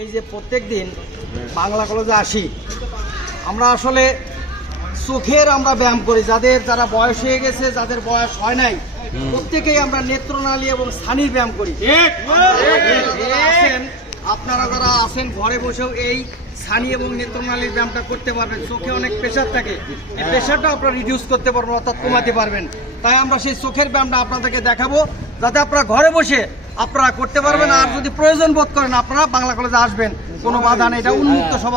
এই যে প্রত্যেকদিন বাংলা কলেজে আসি, আমরা আসলে চোখের আমরা ব্যায়াম করি। যারা বয়স হয়ে গেছে, যাদের বয়স হয় নাই, প্রত্যেকেই আমরা নেত্রনালী এবং ছানির ব্যায়াম করি। আপনারা যারা আছেন ঘরে বসেও এই ছানি এবং নেত্রনালীর ব্যায়ামটা করতে পারবেন। চোখে অনেক প্রেশার থাকে, এই প্রেশারটা আপনারা রিডিউস করতে পারবেন, অর্থাৎ কমাতে পারবেন। তাই আমরা সেই চোখের ব্যায়ামটা আপনাদেরকে দেখাবো, যাতে আপনারা ঘরে বসে আপনারা করতে পারবেন। আর যদি প্রয়োজন বোধ করেন, আপনারা বাংলা কলেজে আসবেন, কোনো বাধা নেই, এটা উন্মুক্ত সভা।